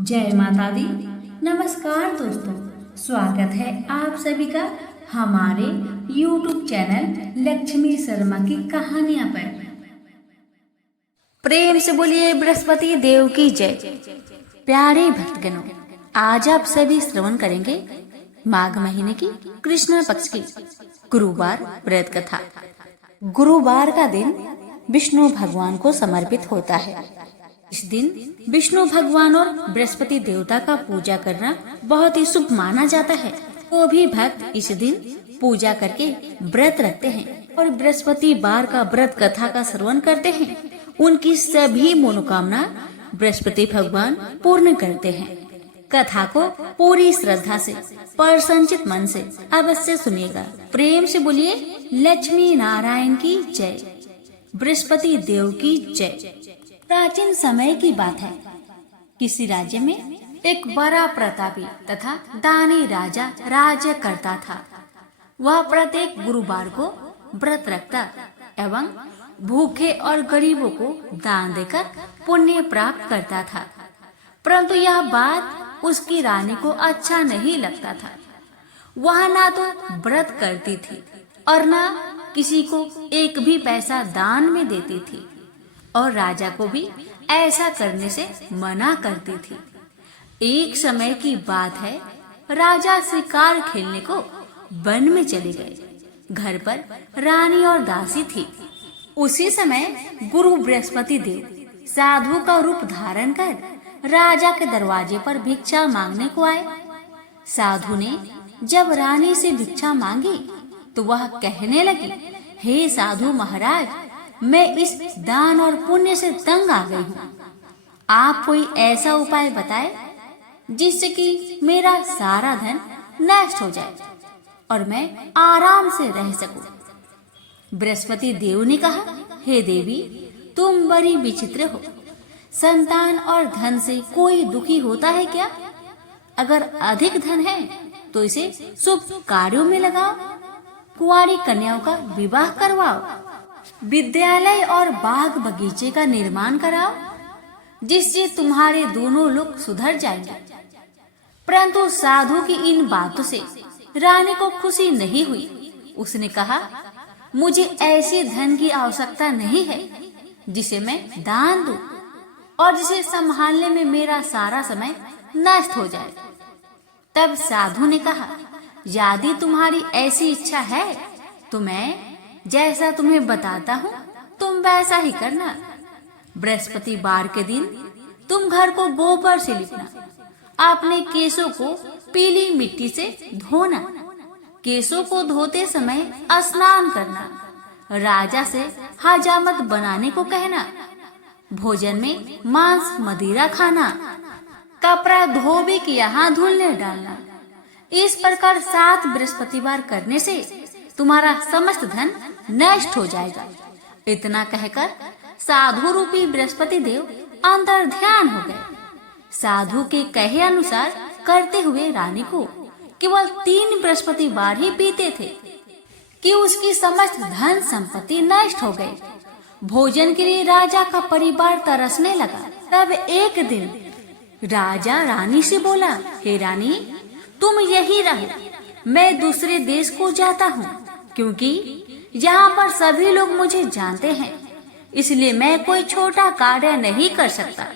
जय माता दी। नमस्कार दोस्तों, स्वागत है आप सभी का हमारे YouTube चैनल लक्ष्मी शर्मा की कहानियां पर। प्रेम से बोलिए बृहस्पति देव की जय। प्यारे भक्तगणों, आज आप सभी श्रवण करेंगे माघ महीने की कृष्ण पक्ष की गुरुवार व्रत कथा। गुरुवार का दिन विष्णु भगवान को समर्पित होता है। इस दिन विष्णु भगवान और बृहस्पति देवता का पूजा करना बहुत ही शुभ माना जाता है। वो भी भक्त इस दिन पूजा करके व्रत रखते हैं और बृहस्पति बार का व्रत कथा का श्रवण करते हैं। उनकी सभी मनोकामना बृहस्पति भगवान पूर्ण करते हैं। कथा को पूरी श्रद्धा से प्रसन्नचित मन से अवश्य सुनिएगा। प्रेम से बोलिए लक्ष्मी नारायण की जय, बृहस्पति देव की जय। प्राचीन समय की बात है। किसी राज्य में एक बड़ा प्रतापी तथा दानी राजा राज्य करता था। वह प्रत्येक गुरुवार को व्रत रखता एवं भूखे और गरीबों को दान देकर पुण्य प्राप्त करता था। परंतु यह बात उसकी रानी को अच्छा नहीं लगता था। वह ना तो व्रत करती थी और ना किसी को एक भी पैसा दान में देती थी और राजा को भी ऐसा करने से मना करती थी। एक समय की बात है, राजा शिकार खेलने को वन में चले गए। घर पर रानी और दासी थी। उसी समय गुरु बृहस्पति देव साधु का रूप धारण कर राजा के दरवाजे पर भिक्षा मांगने को आए। साधु ने जब रानी से भिक्षा मांगी तो वह कहने लगी, हे साधु महाराज, मैं इस दान और पुण्य से तंग आ गई हूँ। आप कोई ऐसा उपाय बताए जिससे कि मेरा सारा धन नष्ट हो जाए और मैं आराम से रह सकूं। बृहस्पति देव ने कहा, हे देवी, तुम बड़ी विचित्र हो। संतान और धन से कोई दुखी होता है क्या? अगर अधिक धन है तो इसे शुभ कार्यों में लगाओ, कुंवारी कन्याओं का विवाह करवाओ, विद्यालय और बाग बगीचे का निर्माण कराओ, जिससे तुम्हारे दोनों लोग सुधर जाएंगे। परंतु साधु की इन बातों से रानी को खुशी नहीं हुई। उसने कहा, मुझे ऐसे धन की आवश्यकता नहीं है जिसे मैं दान दूं और जिसे संभालने में मेरा सारा समय नष्ट हो जाए। तब साधु ने कहा, यदि तुम्हारी ऐसी इच्छा है तो मैं जैसा तुम्हें बताता हूँ तुम वैसा ही करना। बृहस्पति बार के दिन तुम घर को गोबर से लिपना, अपने केशों को पीली मिट्टी से धोना, केशों को धोते समय स्नान करना, राजा से हजामत बनाने को कहना, भोजन में मांस मदिरा खाना, कपड़ा धोबी के यहाँ धुलने डालना। इस प्रकार 7 बृहस्पतिवार करने से तुम्हारा समस्त धन नष्ट हो जाएगा। इतना कहकर साधु रूपी बृहस्पति देव अंतर ध्यान हो गए। साधु के कहे अनुसार करते हुए रानी को केवल 3 बृहस्पतिवार ही बीते थे कि उसकी समस्त धन संपत्ति नष्ट हो गई। भोजन के लिए राजा का परिवार तरसने लगा। तब एक दिन राजा रानी से बोला, हे रानी, तुम यही रहो, मैं दूसरे देश को जाता हूँ, क्योंकि यहाँ पर सभी लोग मुझे जानते हैं, इसलिए मैं कोई छोटा कार्य नहीं कर सकता।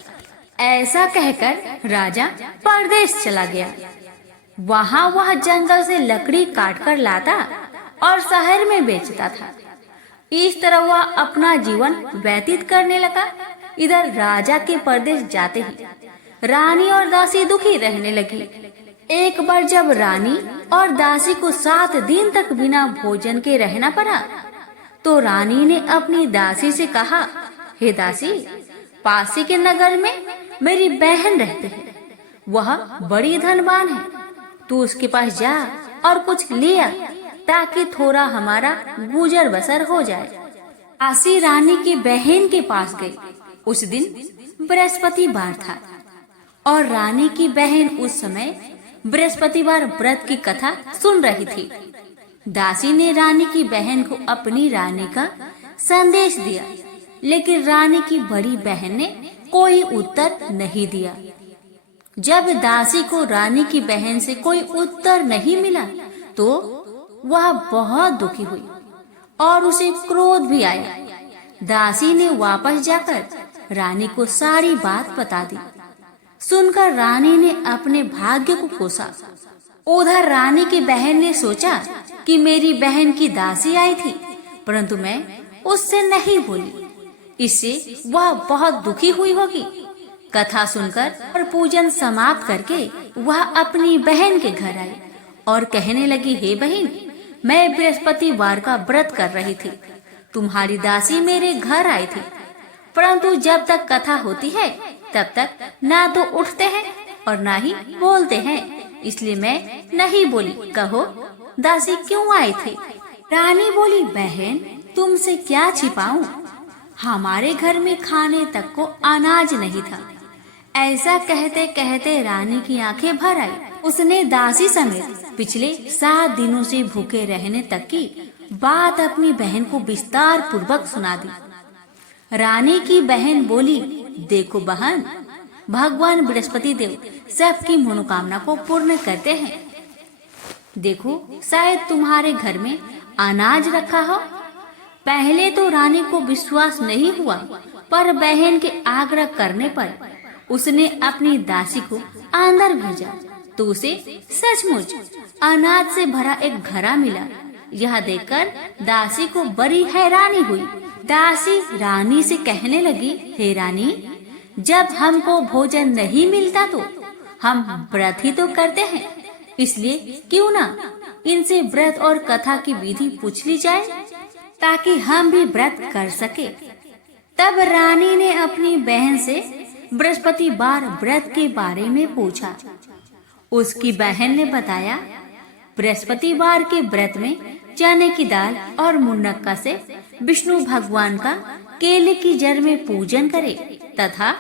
ऐसा कहकर राजा परदेश चला गया। वहाँ वह जंगल से लकड़ी काट कर लाता और शहर में बेचता था। इस तरह वह अपना जीवन व्यतीत करने लगा। इधर राजा के परदेश जाते ही रानी और दासी दुखी रहने लगी। एक बार जब रानी और दासी को 7 दिन तक बिना भोजन के रहना पड़ा तो रानी ने अपनी दासी से कहा, हे दासी, पासी के नगर में मेरी बहन रहती है, वह बड़ी धनवान है, तू उसके पास जा और कुछ ले आ ताकि थोड़ा हमारा गुजर बसर हो जाए। दासी रानी की बहन के पास गई। उस दिन बृहस्पतिवार था और रानी की बहन उस समय बृहस्पतिवार व्रत की कथा सुन रही थी। दासी ने रानी की बहन को अपनी रानी का संदेश दिया, लेकिन रानी की बड़ी बहन ने कोई उत्तर नहीं दिया। जब दासी को रानी की बहन से कोई उत्तर नहीं मिला तो वह बहुत दुखी हुई और उसे क्रोध भी आया। दासी ने वापस जाकर रानी को सारी बात बता दी। सुनकर रानी ने अपने भाग्य को कोसा। उधर रानी की बहन ने सोचा कि मेरी बहन की दासी आई थी, परंतु मैं उससे नहीं बोली, इससे वह बहुत दुखी हुई होगी। कथा सुनकर और पूजन समाप्त करके वह अपनी बहन के घर आई और कहने लगी, हे बहन, मैं बृहस्पतिवार का व्रत कर रही थी। तुम्हारी दासी मेरे घर आई थी, परंतु जब तक कथा होती है तब तक ना तो उठते हैं और ना ही बोलते हैं, इसलिए मैं नहीं बोली। कहो दासी क्यों आई थी? रानी बोली, बहन तुमसे क्या छिपाऊं, हमारे घर में खाने तक को अनाज नहीं था। ऐसा कहते कहते रानी की आंखें भर आई। उसने दासी समेत पिछले 7 दिनों से भूखे रहने तक की बात अपनी बहन को विस्तार पूर्वक सुना दी। रानी की बहन बोली, देखो बहन, भगवान बृहस्पति देव सबकी मनोकामना को पूर्ण करते हैं। देखो शायद तुम्हारे घर में अनाज रखा हो। पहले तो रानी को विश्वास नहीं हुआ, पर बहन के आग्रह करने पर उसने अपनी दासी को अंदर भेजा तो उसे सचमुच अनाज से भरा एक घड़ा मिला। यह देखकर दासी को बड़ी हैरानी हुई। दासी रानी से कहने लगी, हे रानी, जब हमको भोजन नहीं मिलता तो हम व्रत ही तो करते हैं, इसलिए क्यों ना इनसे व्रत और कथा की विधि पूछ ली जाए ताकि हम भी व्रत कर सके। तब रानी ने अपनी बहन से बृहस्पतिवार व्रत के बारे में पूछा। उसकी बहन ने बताया, बृहस्पतिवार के व्रत में चने की दाल और मुनक्का से विष्णु भगवान का केले की जड़ में पूजन करे तथा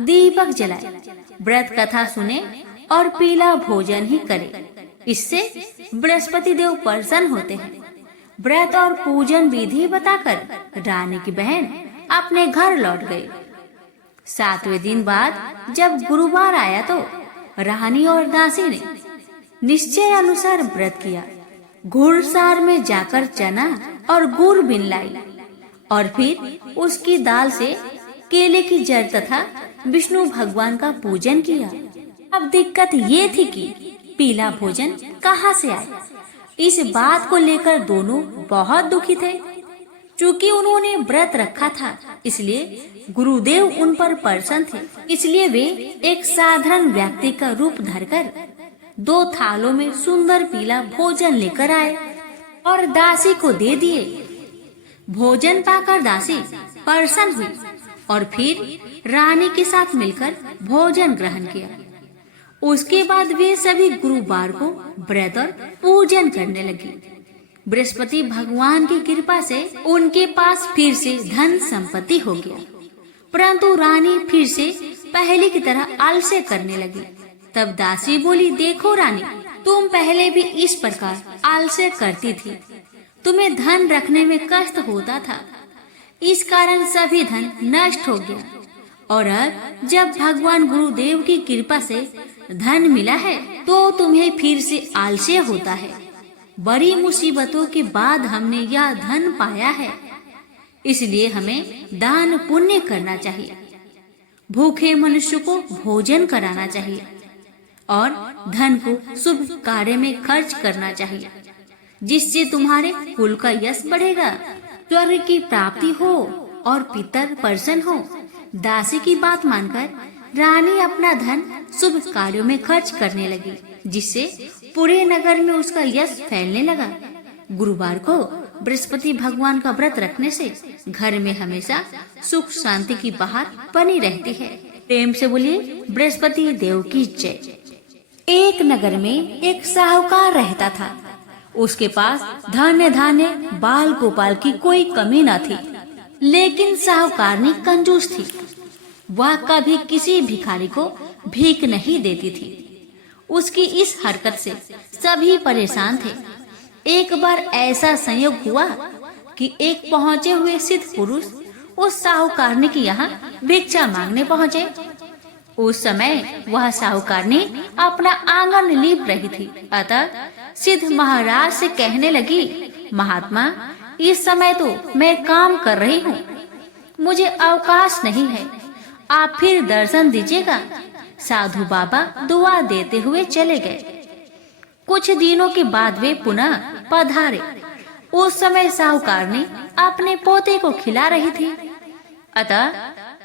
दीपक जलाए, व्रत कथा सुने और पीला भोजन ही करे। इससे बृहस्पति देव प्रसन्न होते हैं। व्रत और पूजन विधि बताकर रानी की बहन अपने घर लौट गई। 7वें दिन बाद जब गुरुवार आया तो रानी और दासी ने निश्चय अनुसार व्रत किया। घुड़सार में जाकर चना और गुड़ बिन लाई और फिर उसकी दाल से केले की जड़ तथा विष्णु भगवान का पूजन किया। अब दिक्कत ये थी कि पीला भोजन कहाँ से आए। इस बात को लेकर दोनों बहुत दुखी थे। चूँकि उन्होंने व्रत रखा था, इसलिए गुरुदेव उन पर प्रसन्न थे। इसलिए वे एक साधारण व्यक्ति का रूप धरकर 2 थालों में सुंदर पीला भोजन लेकर आए और दासी को दे दिए। भोजन पाकर दासी प्रसन्न हुई और फिर रानी के साथ मिलकर भोजन ग्रहण किया। उसके बाद वे सभी गुरुवार को व्रत और पूजन करने लगी। बृहस्पति भगवान की कृपा से उनके पास फिर से धन संपत्ति हो गया, परंतु रानी फिर से पहले की तरह आलस्य करने लगी। तब दासी बोली, देखो रानी, तुम पहले भी इस प्रकार आलस्य करती थी। तुम्हें धन रखने में कष्ट होता था, इस कारण सभी धन नष्ट हो गया। और अब जब भगवान गुरुदेव की कृपा से धन मिला है तो तुम्हें फिर से आलस्य होता है। बड़ी मुसीबतों के बाद हमने यह धन पाया है, इसलिए हमें दान पुण्य करना चाहिए, भूखे मनुष्य को भोजन कराना चाहिए और धन को शुभ कार्य में खर्च करना चाहिए, जिससे तुम्हारे कुल का यश बढ़ेगा, स्वर्ग की प्राप्ति हो और पितर प्रसन्न हो। दासी की बात मानकर रानी अपना धन शुभ कार्यों में खर्च करने लगी, जिससे पूरे नगर में उसका यश फैलने लगा। गुरुवार को बृहस्पति भगवान का व्रत रखने से घर में हमेशा सुख शांति की बहार बनी रहती है। प्रेम से बोलिए बृहस्पति देव की जय। एक नगर में एक साहूकार रहता था। उसके पास धन्य धान्य बाल गोपाल की कोई कमी न थी, लेकिन साहूकारनी कंजूस थी। वह कभी किसी भिखारी को भीख नहीं देती थी। उसकी इस हरकत से सभी परेशान थे। एक बार ऐसा संयोग हुआ कि एक पहुँचे हुए सिद्ध पुरुष उस साहूकारनी के यहाँ भिक्षा मांगने पहुँचे। उस समय वह साहूकारनी अपना आंगन लीप रही थी। अतः सिद्ध महाराज से कहने लगी, महात्मा, इस समय तो मैं काम कर रही हूँ, मुझे अवकाश नहीं है, आप फिर दर्शन दीजिएगा। साधु बाबा दुआ देते हुए चले गए। कुछ दिनों के बाद वे पुनः पधारे। उस समय साहूकारनी अपने पोते को खिला रही थी। अतः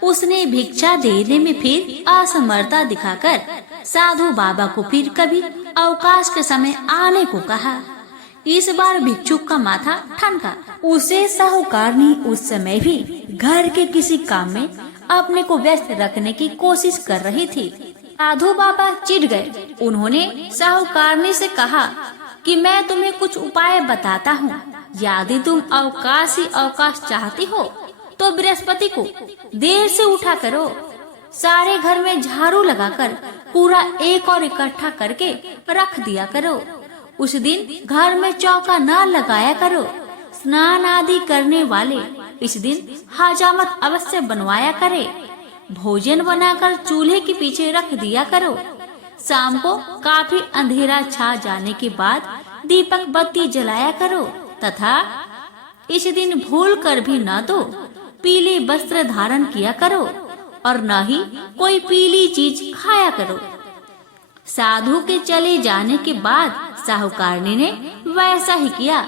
उसने भिक्षा देने में फिर असमर्थता दिखाकर साधु बाबा को फिर कभी अवकाश के समय आने को कहा। इस बार भिक्षुक का माथा ठनका। उसे साहूकारनी उस समय भी घर के किसी काम में अपने को व्यस्त रखने की कोशिश कर रही थी। साधु बाबा चिढ़ गए। उन्होंने साहूकारनी से कहा कि मैं तुम्हें कुछ उपाय बताता हूँ। यदि तुम अवकाश ही अवकाश चाहती हो तो बृहस्पति को देर से उठा करो। सारे घर में झाड़ू लगाकर पूरा एक और इकट्ठा करके रख दिया करो। उस दिन घर में चौका न लगाया करो। स्नान आदि करने वाले इस दिन हजामत अवश्य बनवाया करे। भोजन बनाकर चूल्हे के पीछे रख दिया करो। शाम को काफी अंधेरा छा जाने के बाद दीपक बत्ती जलाया करो तथा इस दिन भूल कर भी न तो पीले वस्त्र धारण किया करो और न ही कोई पीली चीज खाया करो। साधु के चले जाने के बाद साहूकारनी ने वैसा ही किया।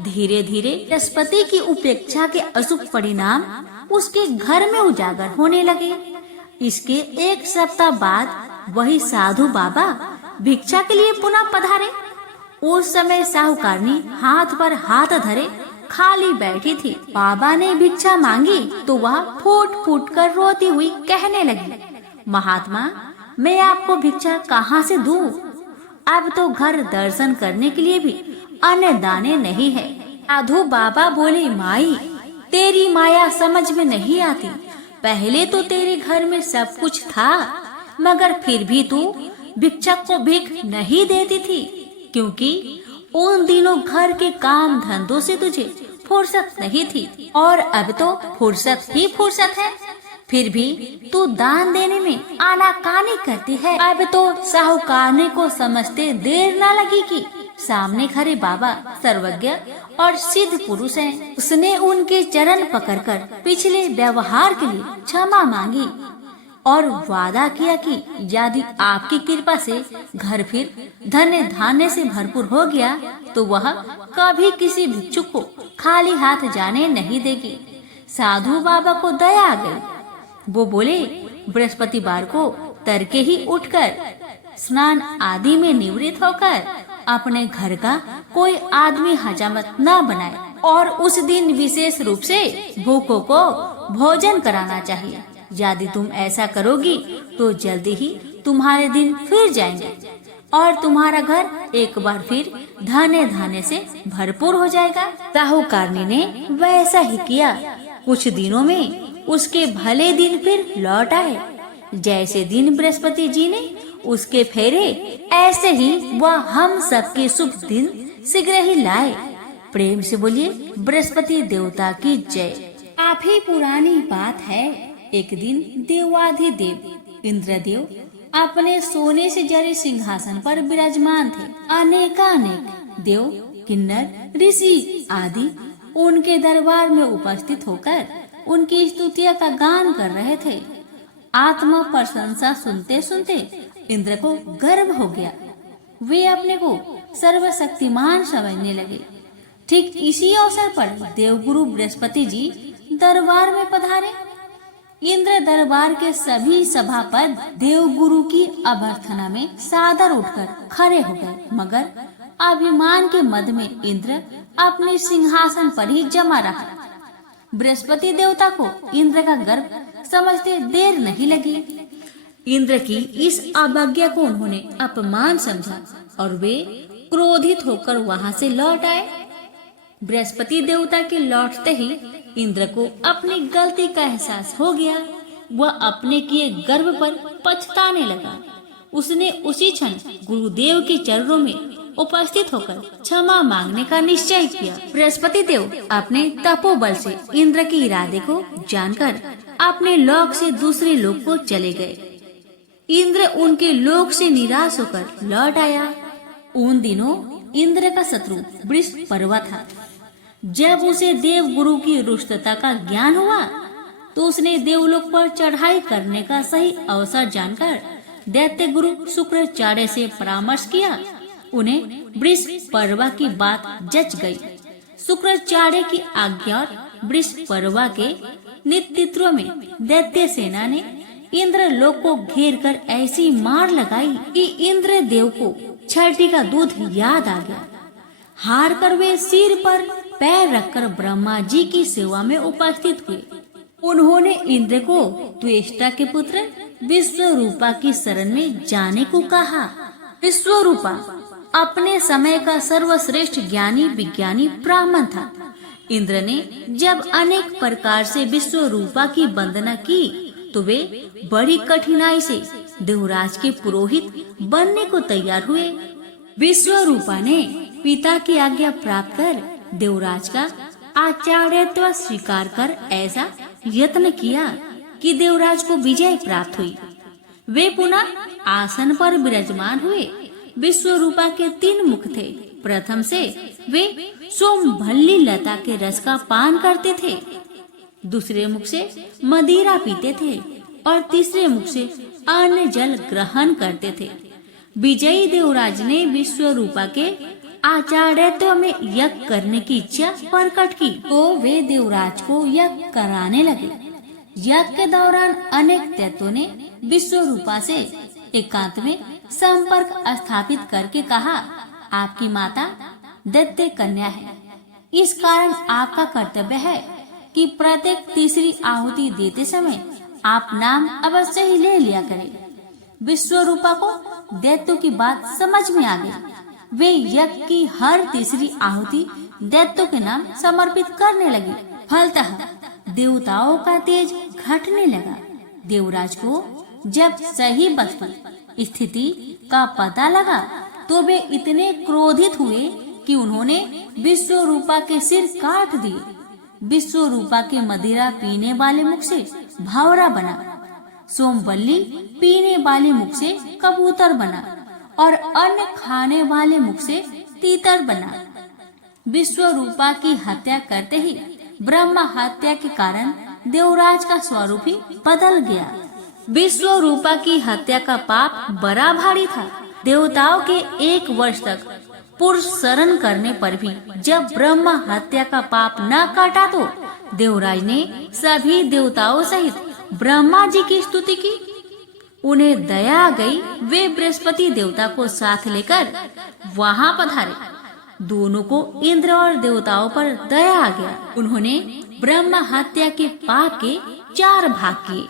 धीरे धीरे बृहस्पति की उपेक्षा के अशुभ परिणाम उसके घर में उजागर होने लगे। इसके एक सप्ताह बाद वही साधु बाबा भिक्षा के लिए पुनः पधारे। उस समय साहूकारनी हाथ पर हाथ धरे खाली बैठी थी। बाबा ने भिक्षा मांगी तो वह फूट फूट कर रोती हुई कहने लगी, महात्मा, मैं आपको भिक्षा कहाँ से दूं? अब तो घर दर्शन करने के लिए भी अन्न दाने नहीं है। साधु बाबा बोले, माई, तेरी माया समझ में नहीं आती। पहले तो तेरे घर में सब कुछ था, मगर फिर भी तू भिक्षक को भीख नहीं देती थी, क्योंकि उन दिनों घर के काम धंधों से तुझे फुर्सत नहीं थी और अब तो फुर्सत ही फुर्सत है। फिर भी तू दान देने में आनाकानी करती है। अब तो साहूकारनी को समझते देर न लगेगी। सामने खड़े बाबा सर्वज्ञ और सिद्ध पुरुष हैं। उसने उनके चरण पकड़कर पिछले व्यवहार के लिए क्षमा मांगी और वादा किया कि यदि आपकी कृपा से घर फिर धन्य धान्य से भरपूर हो गया तो वह कभी किसी भिक्षुक को खाली हाथ जाने नहीं देगी। साधु बाबा को दया आ गई। वो बोले, बृहस्पतिवार को तड़के ही उठकर स्नान आदि में निवृत्त होकर अपने घर का कोई आदमी हजामत न बनाए और उस दिन विशेष रूप से भूखों को भोजन कराना चाहिए। यदि तुम ऐसा करोगी तो जल्दी ही तुम्हारे दिन फिर जाएंगे और तुम्हारा घर एक बार फिर धन्य धान्य से भरपूर हो जाएगा। साहूकारनी ने वैसा ही किया। कुछ दिनों में उसके भले दिन फिर लौट आए। जैसे दिन बृहस्पति जी ने उसके फेरे, ऐसे ही वह हम सबके शुभ दिन शीघ्र ही लाए। प्रेम से बोलिए बृहस्पति देवता की जय। काफी पुरानी बात है। एक दिन देवाधिदेव इंद्रदेव अपने सोने से जड़े सिंहासन पर विराजमान थे। अनेकानेक देव, किन्नर, ऋषि आदि उनके दरबार में उपस्थित होकर उनकी स्तुतियों का गान कर रहे थे। आत्मा प्रशंसा सुनते सुनते इंद्र को गर्व हो गया। वे अपने को सर्वशक्तिमान समझने लगे। ठीक इसी अवसर पर देवगुरु बृहस्पति जी दरबार में पधारे। इंद्र दरबार के सभी सभापद देवगुरु की अभ्यर्थना में सादर उठकर खड़े हो गए, मगर अभिमान के मद में इंद्र अपने सिंहासन पर ही जमा रहा। बृहस्पति देवता को इंद्र का गर्व समझते देर नहीं लगी। इंद्र की इस अवज्ञा को उन्होंने अपमान समझा और वे क्रोधित होकर वहां से लौट आए। बृहस्पति देवता के लौटते ही इंद्र को अपनी गलती का एहसास हो गया। वह अपने किए गर्व पर पछताने लगा। उसने उसी क्षण गुरुदेव के चरणों में उपस्थित होकर क्षमा मांगने का निश्चय किया। बृहस्पति देव अपने तपोबल से इंद्र के इरादे को जानकर अपने लोक से दूसरे लोक को चले गए। इंद्र उनके लोक से निराश होकर लौट आया। उन दिनों इंद्र का शत्रु बृहस्पति था। जब उसे देव गुरु की रुष्टता का ज्ञान हुआ तो उसने देवलोक पर चढ़ाई करने का सही अवसर जानकर दैत्य गुरु शुक्राचार्य से परामर्श किया। उन्हें बृहस्पति की बात जच गई। शुक्राचार्य की आज्ञा और बृहस्पति के नेतृत्व में दैत्य सेना ने इंद्र लोक को घेर कर ऐसी मार लगाई कि इंद्र देव को छठी का दूध याद आ गया। हार कर वे सिर पर पैर रखकर ब्रह्मा जी की सेवा में उपस्थित हुए। उन्होंने इंद्र को त्वेष्टा के पुत्र विश्वरूपा की शरण में जाने को कहा। विश्वरूपा अपने समय का सर्वश्रेष्ठ ज्ञानी विज्ञानी ब्राह्मण था। इंद्र ने जब अनेक प्रकार से विश्वरूपा की वंदना की तो वे बड़ी कठिनाई से देवराज के पुरोहित बनने को तैयार हुए। विश्वरूपा ने पिता की आज्ञा प्राप्त कर देवराज का आचार्यत्व स्वीकार कर ऐसा यत्न किया कि देवराज को विजय प्राप्त हुई। वे पुनः आसन पर विराजमान हुए। विश्वरूपा के 3 मुख थे। प्रथम से वे सोमभल्ली लता के रस का पान करते थे, दूसरे मुख से मदिरा पीते थे और तीसरे मुख से अन्न जल ग्रहण करते थे। विजयी देवराज ने विश्वरूपा के आचार्यत्व में यज्ञ करने की इच्छा प्रकट की तो वे देवराज को यज्ञ कराने लगे। यज्ञ के दौरान अनेक दैत्यों ने विश्वरूपा से एकांत में संपर्क स्थापित करके कहा, आपकी माता दैत्य कन्या है, इस कारण आपका कर्तव्य है कि प्रत्येक तीसरी आहुति देते समय आप नाम अवश्य ही ले लिया करें। विश्वरूपा को दैत्यों की बात समझ में आ गई। वे यज्ञ की हर तीसरी आहुति दैत्यों के नाम समर्पित करने लगी। फलतः देवताओं का तेज घटने लगा। देवराज को जब सही वस्तु स्थिति का पता लगा तो वे इतने क्रोधित हुए कि उन्होंने विश्वरूपा के सिर काट दिए। विश्वरूपा के मदिरा पीने वाले मुख से भंवरा बना, सोमवल्ली पीने वाले मुख से कबूतर बना और अन्न खाने वाले मुख से तीतर बना। विश्वरूपा की हत्या करते ही ब्रह्म हत्या के कारण देवराज का स्वरूप ही बदल गया। विश्वरूपा की हत्या का पाप बड़ा भारी था। देवताओं के 1 वर्ष तक पुरुष शरण करने पर भी जब ब्रह्म हत्या का पाप न काटा तो देवराज ने सभी देवताओं सहित ब्रह्मा जी की स्तुति की। उन्हें दया आ गई। वे बृहस्पति देवता को साथ लेकर वहां पधारे। दोनों को इंद्र और देवताओं पर दया आ गया। उन्होंने ब्रह्म हत्या के पाप के 4 भाग किए।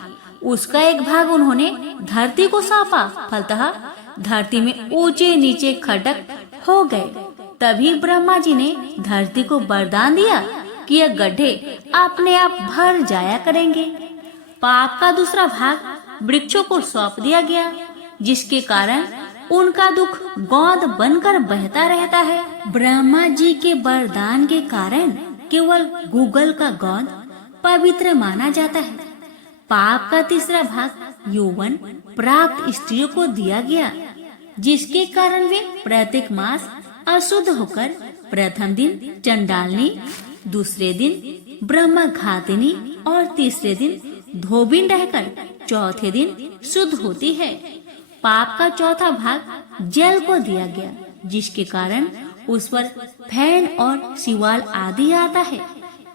उसका एक भाग उन्होंने धरती को सौंपा। फलतः धरती में ऊंचे नीचे खड्डक हो गए। तभी ब्रह्मा जी ने धरती को वरदान दिया कि यह गड्ढे अपने आप भर जाया करेंगे। पाप का दूसरा भाग वृक्षों को सौंप दिया गया, जिसके कारण उनका दुख गोंद बनकर बहता रहता है। ब्रह्मा जी के वरदान के कारण केवल गूगल का गोंद पवित्र माना जाता है। पाप का तीसरा भाग यौवन प्राप्त स्त्रियों को दिया गया, जिसके कारण वे प्रत्येक मास अशुद्ध होकर प्रथम दिन चंडालनी, दूसरे दिन ब्रह्म घातिनी और तीसरे दिन धोबिन रहकर चौथे दिन शुद्ध होती है। पाप का चौथा भाग जल को दिया गया, जिसके कारण उस पर फैन और शिवाल आदि आता है।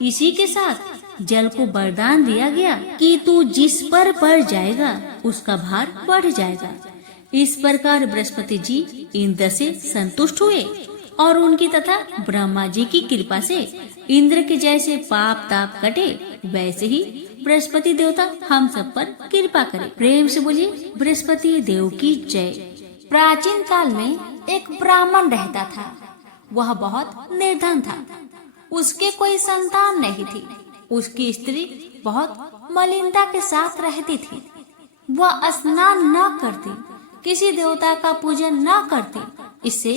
इसी के साथ जल को वरदान दिया गया कि तू जिस पर पड़ जाएगा उसका भार बढ़ जाएगा। इस प्रकार बृहस्पति जी इंद्र से संतुष्ट हुए और उनकी तथा ब्रह्मा जी की कृपा से इंद्र के जैसे पाप ताप कटे, वैसे ही बृहस्पति देवता हम सब पर कृपा करे। प्रेम से बोलिए बृहस्पति देव की जय। प्राचीन काल में एक ब्राह्मण रहता था। वह बहुत निर्धन था। उसके कोई संतान नहीं थी। उसकी स्त्री बहुत मलिनता के साथ रहती थी। वह स्नान न करती, किसी देवता का पूजन न करती। इससे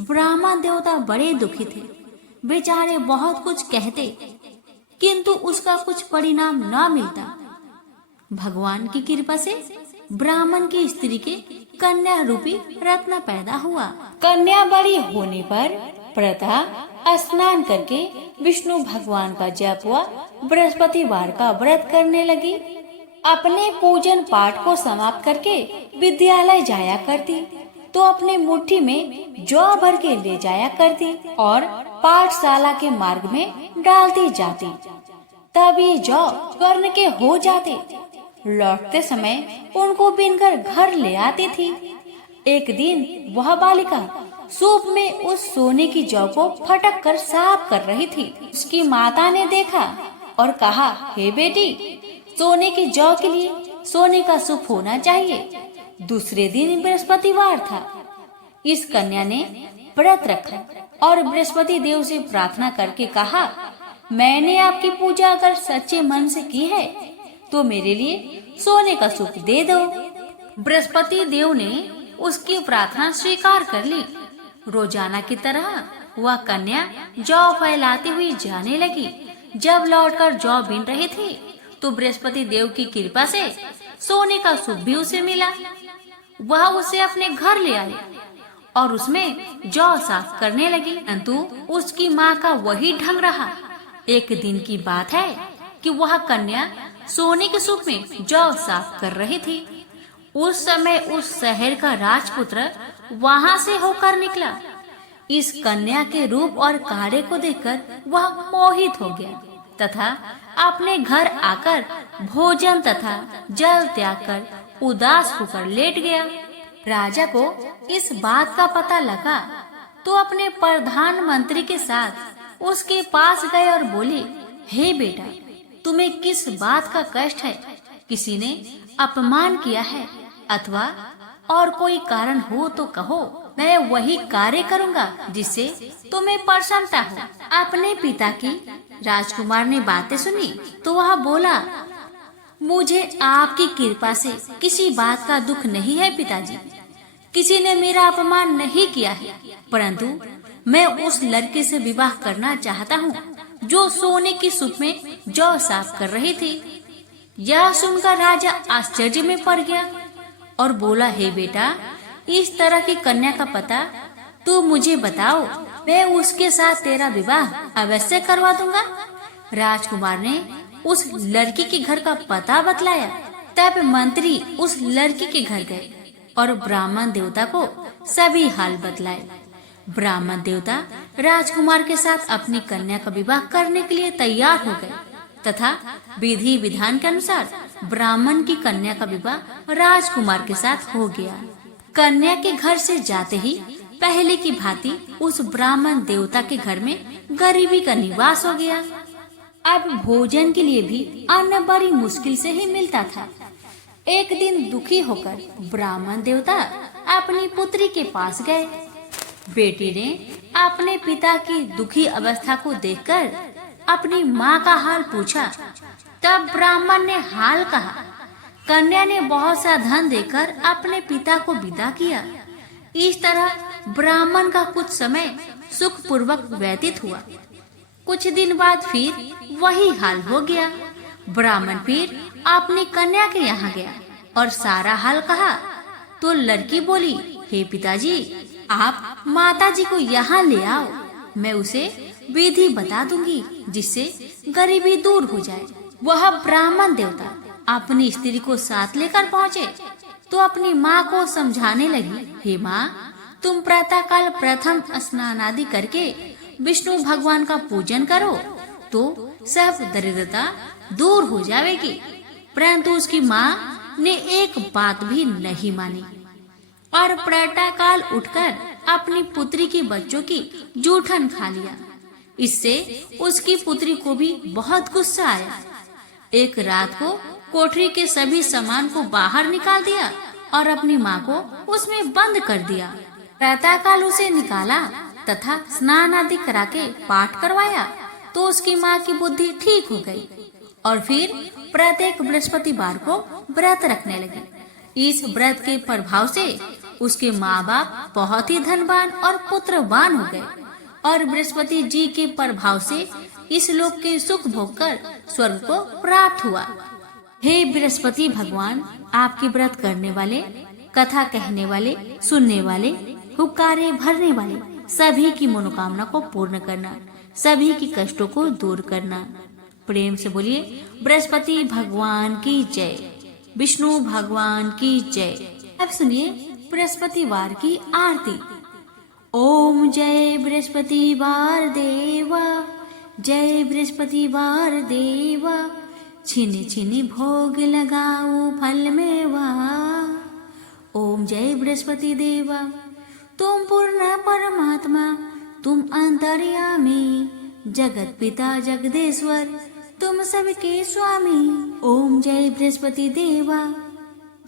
ब्राह्मण देवता बड़े दुखी थे। बेचारे बहुत कुछ कहते, किंतु उसका कुछ परिणाम न मिलता। भगवान की कृपा से ब्राह्मण की स्त्री के कन्या रूपी रत्न पैदा हुआ। कन्या बड़ी होने पर प्रातः स्नान करके विष्णु भगवान का जप हुआ, बृहस्पतिवार का व्रत करने लगी। अपने पूजन पाठ को समाप्त करके विद्यालय जाया करती तो अपने मुट्ठी में जौ भर के ले जाया करती और पाठशाला के मार्ग में डालती जाती। तब ये जौ स्वर्ण के हो जाते। लौटते समय उनको बीनकर घर ले आती थी। एक दिन वह बालिका सूप में उस सोने की जौ को फटक कर साफ कर रही थी। उसकी माता ने देखा और कहा, हे बेटी, सोने की जौ के लिए सोने का सूप होना चाहिए। दूसरे दिन बृहस्पतिवार था। इस कन्या ने व्रत रखा और बृहस्पति देव से प्रार्थना करके कहा, मैंने आपकी पूजा अगर सच्चे मन से की है तो मेरे लिए सोने का सूप दे दो। बृहस्पति देव ने उसकी प्रार्थना स्वीकार कर ली। रोजाना की तरह वह कन्या जौ फैलाती हुई जाने लगी। जब लौटकर जौ बीन रही थी तो बृहस्पति देव की कृपा से सोने का सूप भी उसे मिला। वह उसे अपने घर ले आई और उसमें जौ साफ करने लगी, परंतु उसकी माँ का वही ढंग रहा। एक दिन की बात है कि वह कन्या सोने के सूप में जौ साफ कर रही थी। उस समय उस शहर का राजपुत्र वहाँ से होकर निकला। इस कन्या के रूप और कार्य को देखकर वह मोहित हो गया तथा अपने घर आकर भोजन तथा जल त्याग कर उदास होकर लेट गया। राजा को इस बात का पता लगा तो अपने प्रधानमंत्री के साथ उसके पास गए और बोले, हे बेटा, तुम्हें किस बात का कष्ट है? किसी ने अपमान किया है अथवा और कोई कारण हो तो कहो, मैं वही कार्य करूँगा जिससे तुम्हें प्रसन्नता हो। अपने पिता की राजकुमार ने बातें सुनी तो वह बोला, मुझे आपकी कृपा से किसी बात का दुख नहीं है पिताजी। किसी ने मेरा अपमान नहीं किया है, परंतु मैं उस लड़के से विवाह करना चाहता हूँ जो सोने की सूप में जौ साफ कर रही थी। यह सुनकर राजा आश्चर्य में पड़ गया और बोला, हे बेटा, इस तरह की कन्या का पता तू मुझे बताओ, मैं उसके साथ तेरा विवाह अवश्य करवा दूंगा। राजकुमार ने उस लड़की के घर का पता बतलाया। तब मंत्री उस लड़की के घर गए और ब्राह्मण देवता को सभी हाल बतलाए। ब्राह्मण देवता राजकुमार के साथ अपनी कन्या का विवाह करने के लिए तैयार हो गए तथा विधि विधान के अनुसार ब्राह्मण की कन्या का विवाह राजकुमार के साथ हो गया। कन्या के घर से जाते ही पहले की भांति उस ब्राह्मण देवता के घर में गरीबी का निवास हो गया। अब भोजन के लिए भी अन्न बड़ी मुश्किल से ही मिलता था। एक दिन दुखी होकर ब्राह्मण देवता अपनी पुत्री के पास गए। बेटी ने अपने पिता की दुखी अवस्था को देखकर अपनी माँ का हाल पूछा। तब ब्राह्मण ने हाल कहा। कन्या ने बहुत सा धन देकर अपने पिता को विदा किया। इस तरह ब्राह्मण का कुछ समय सुख पूर्वक व्यतीत हुआ। कुछ दिन बाद फिर वही हाल हो गया। ब्राह्मण फिर अपनी कन्या के यहाँ गया और सारा हाल कहा तो लड़की बोली, हे पिताजी, आप माताजी को यहाँ ले आओ, मैं उसे विधि बता दूंगी जिससे गरीबी दूर हो जाए। वह ब्राह्मण देवता अपनी स्त्री को साथ लेकर पहुँचे तो अपनी माँ को समझाने लगी, हे माँ, तुम प्रातः काल प्रथम स्नान आदि करके विष्णु भगवान का पूजन करो तो सब दरिद्रता दूर हो जाएगी। परंतु उसकी माँ ने एक बात भी नहीं मानी और प्रातः काल उठकर अपनी पुत्री के बच्चों की जूठन खा लिया। इससे उसकी पुत्री को भी बहुत गुस्सा आया। एक रात को कोठरी के सभी सामान को बाहर निकाल दिया और अपनी माँ को उसमें बंद कर दिया। प्रातः काल उसे निकाला तथा स्नान आदि करा के पाठ करवाया तो उसकी माँ की बुद्धि ठीक हो गई और फिर प्रत्येक बृहस्पतिवार को व्रत रखने लगी। इस व्रत के प्रभाव से उसके माँ बाप बहुत ही धनवान और पुत्रवान हो गए और बृहस्पति जी के प्रभाव से इस लोक के सुख भोग कर स्वर्ग को प्राप्त हुआ। हे बृहस्पति भगवान, आपके व्रत करने वाले, कथा कहने वाले, सुनने वाले, हुक्कारे भरने वाले सभी की मनोकामना को पूर्ण करना, सभी की कष्टों को दूर करना। प्रेम से बोलिए बृहस्पति भगवान की जय, विष्णु भगवान की जय। अब सुनिए बृहस्पतिवार की आरती। ओम जय बृहस्पतिवार देवा, जय बृहस्पतिवार देवा, छिनी छिनी भोग लगाओ फल मेवा। ओम जय बृहस्पति देवा, तुम पूर्ण परमात्मा, तुम अंतर्यामी, जगत पिता जगदेश्वर, तुम सबके स्वामी। ओम जय बृहस्पति देवा,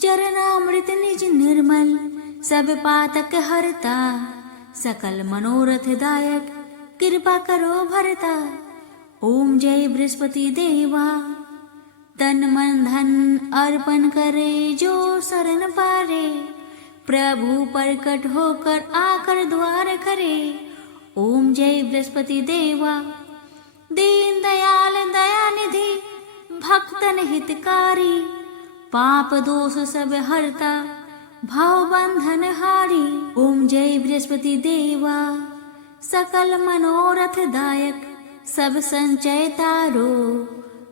चरणामृत निज निर्मल, सब पातक हरता, सकल मनोरथ दायक, कृपा करो भरता। ओम जय बृहस्पति देवा, तन मन धन अर्पण करे जो शरण पारे, प्रभु प्रकट होकर आकर द्वार करे। ओम जय बृहस्पति देवा, दीन दयाल दयानिधि, भक्तन हितकारी, पाप दोष सब हरता, भाव बंधन हारी। ओम जय बृहस्पति देवा, सकल मनोरथ दायक, सब संचय तारो,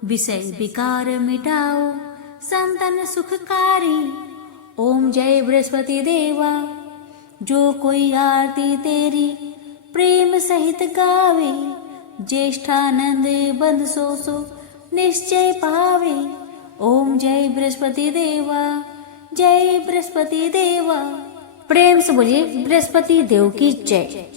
विषय विकार मिटाओ, संतन सुखकारी। ओम जय बृहस्पति देवा, जो कोई आरती तेरी प्रेम सहित गावे, ज्येष्ठानंद बंद सो निश्चय पावे। ओम जय बृहस्पति देवा, जय बृहस्पति देवा। प्रेम से बोलिए बृहस्पति देव की जय।